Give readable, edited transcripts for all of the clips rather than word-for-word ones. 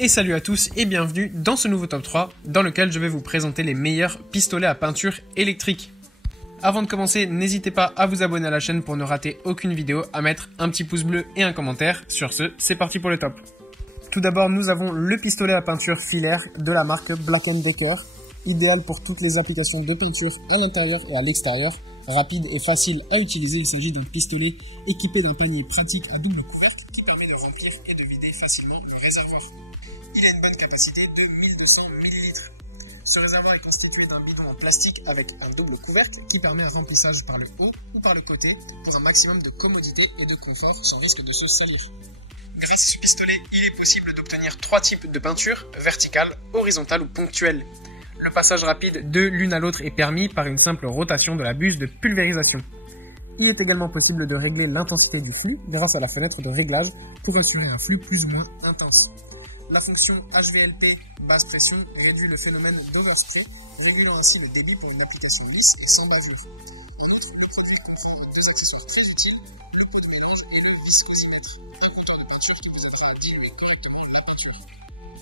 Et salut à tous et bienvenue dans ce nouveau top 3 dans lequel je vais vous présenter les meilleurs pistolets à peinture électrique. Avant de commencer, n'hésitez pas à vous abonner à la chaîne pour ne rater aucune vidéo, à mettre un petit pouce bleu et un commentaire. Sur ce, c'est parti pour le top. Tout d'abord, nous avons le pistolet à peinture filaire de la marque Black & Decker, idéal pour toutes les applications de peinture à l'intérieur et à l'extérieur. Rapide et facile à utiliser, il s'agit d'un pistolet équipé d'un panier pratique à double couvercle qui permet de remplir et de vider facilement le réservoir. Il a une bonne capacité de 1200 ml. Ce réservoir est constitué d'un bidon en plastique avec un double couvercle qui permet un remplissage par le haut ou par le côté pour un maximum de commodité et de confort sans risque de se salir. Grâce à ce pistolet, il est possible d'obtenir 3 types de peinture, verticale, horizontale ou ponctuelle. Le passage rapide de l'une à l'autre est permis par une simple rotation de la buse de pulvérisation. Il est également possible de régler l'intensité du flux grâce à la fenêtre de réglage pour assurer un flux plus ou moins intense. La fonction HVLP basse pression réduit le phénomène d'overspray, régulant ainsi le débit pour une application lisse et sans bavure.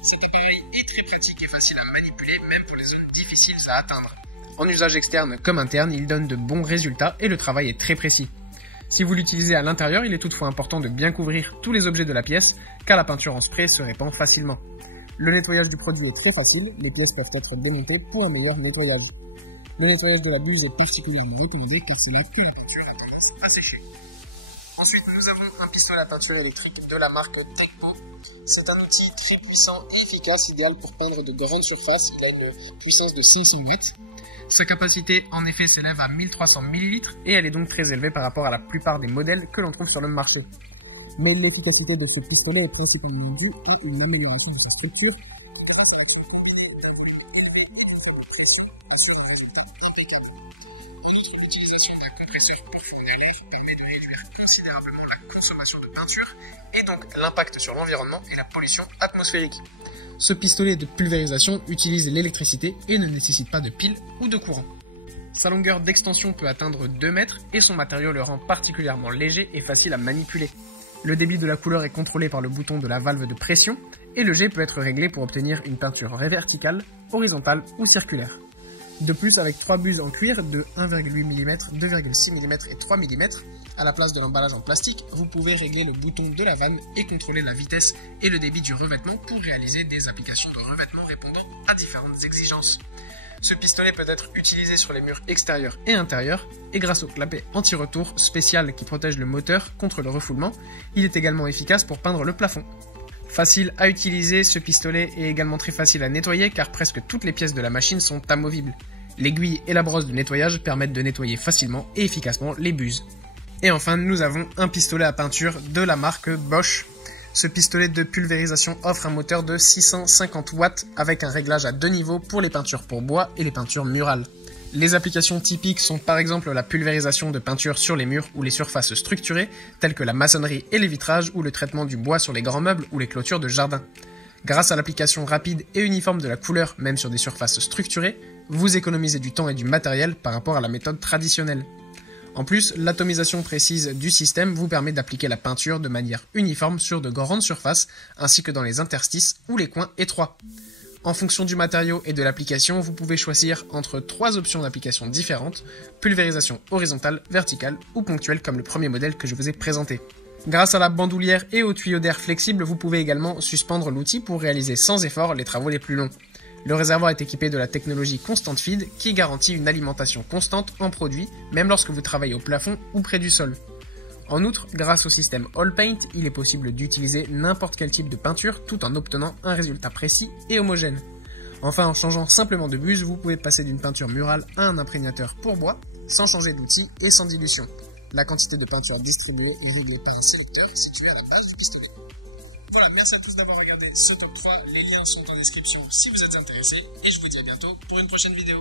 Cet appareil est très pratique et facile à manipuler même pour les zones difficiles à atteindre. En usage externe comme interne, il donne de bons résultats et le travail est très précis. Si vous l'utilisez à l'intérieur, il est toutefois important de bien couvrir tous les objets de la pièce car la peinture en spray se répand facilement. Le nettoyage du produit est très facile, les pièces peuvent être démontées pour un meilleur nettoyage. Le nettoyage de la buse est particulièrement recommandé car c'est là que la peinture a tendance à sécher. Ensuite, nous avons un pistolet à peinture électrique de la marque Tekmo. C'est un outil très puissant et efficace, idéal pour peindre de grandes surfaces. Il a une puissance de 500 watts. Sa capacité en effet s'élève à 1300 ml et elle est donc très élevée par rapport à la plupart des modèles que l'on trouve sur le marché. Mais l'efficacité de ce pistolet est principalement due à une amélioration de sa structure grâce à l'action combinée de l'utilisation d'un compresseur pour fournir l'air permet de réduire considérablement la consommation de peinture et donc l'impact sur l'environnement et la pollution atmosphérique. Ce pistolet de pulvérisation utilise l'électricité et ne nécessite pas de pile ou de courant. Sa longueur d'extension peut atteindre 2 mètres et son matériau le rend particulièrement léger et facile à manipuler. Le débit de la couleur est contrôlé par le bouton de la valve de pression et le jet peut être réglé pour obtenir une peinture verticale, horizontale ou circulaire. De plus, avec 3 buses en cuir de 1,8 mm, 2,6 mm et 3 mm, à la place de l'emballage en plastique, vous pouvez régler le bouton de la vanne et contrôler la vitesse et le débit du revêtement pour réaliser des applications de revêtement répondant à différentes exigences. Ce pistolet peut être utilisé sur les murs extérieurs et intérieurs, et grâce au clapet anti-retour spécial qui protège le moteur contre le refoulement, il est également efficace pour peindre le plafond. Facile à utiliser, ce pistolet est également très facile à nettoyer car presque toutes les pièces de la machine sont amovibles. L'aiguille et la brosse de nettoyage permettent de nettoyer facilement et efficacement les buses. Et enfin, nous avons un pistolet à peinture de la marque Bosch. Ce pistolet de pulvérisation offre un moteur de 650 watts avec un réglage à 2 niveaux pour les peintures pour bois et les peintures murales. Les applications typiques sont par exemple la pulvérisation de peinture sur les murs ou les surfaces structurées, telles que la maçonnerie et les vitrages ou le traitement du bois sur les grands meubles ou les clôtures de jardin. Grâce à l'application rapide et uniforme de la couleur, même sur des surfaces structurées, vous économisez du temps et du matériel par rapport à la méthode traditionnelle. En plus, l'atomisation précise du système vous permet d'appliquer la peinture de manière uniforme sur de grandes surfaces, ainsi que dans les interstices ou les coins étroits. En fonction du matériau et de l'application, vous pouvez choisir entre 3 options d'application différentes, pulvérisation horizontale, verticale ou ponctuelle comme le premier modèle que je vous ai présenté. Grâce à la bandoulière et au tuyau d'air flexible, vous pouvez également suspendre l'outil pour réaliser sans effort les travaux les plus longs. Le réservoir est équipé de la technologie Constant Feed qui garantit une alimentation constante en produit, même lorsque vous travaillez au plafond ou près du sol. En outre, grâce au système All Paint, il est possible d'utiliser n'importe quel type de peinture tout en obtenant un résultat précis et homogène. Enfin, en changeant simplement de buse, vous pouvez passer d'une peinture murale à un imprégnateur pour bois, sans changer d'outil et sans dilution. La quantité de peinture distribuée est réglée par un sélecteur situé à la base du pistolet. Voilà, merci à tous d'avoir regardé ce top 3, les liens sont en description si vous êtes intéressés, et je vous dis à bientôt pour une prochaine vidéo.